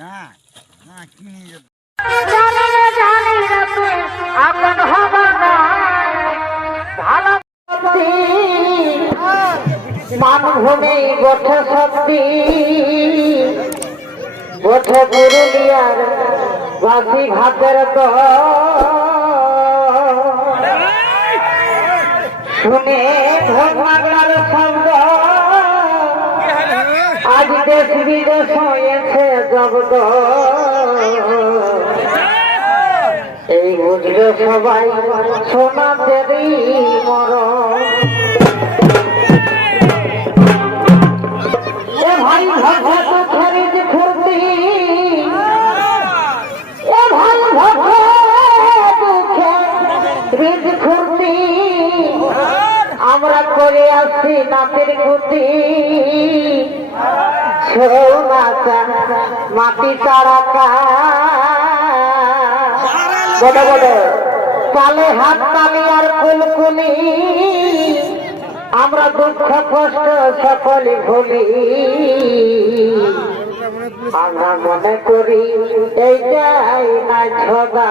না না কিনে যেত মানভূমি গোঠে শক্তি গোঠে পুরুলিয়ার বাসি ভাতের শুনে ভগবানের শব্দ বিদেশ হয়েছে এই বুঝবে সবাই সোনা দেবী মরণ। এ ভাই ভগত খরিদ খুরতি এ খুরতি আমরা করে আসছি নাচের কুতি ছৌ হাত তালি আর কুলকুলি আমরা দুঃখ, কষ্ট সকলে ভুলি। আমরা মনে করি, এইটাই না ছদা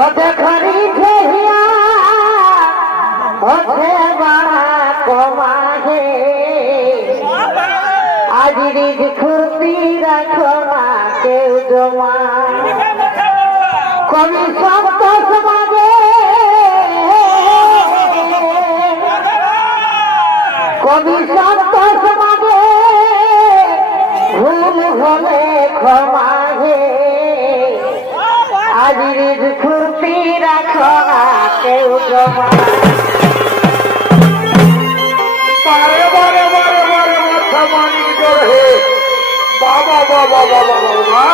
ওঠে ঘরে ঘেরিয়া ওঠে বাড়া কমাহে। আজ রিজ খুরতি রাখো না কেউ জমা। কবি সপ্ত সমাজে কবি সমাজে ভুল হলে ক্ষমা হে। আজ রিজ বাবা বাবা বাবা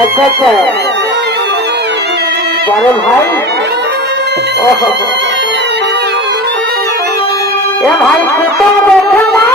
আচ্ছা আচ্ছা বড় ভাই ওহো। 再来一次大声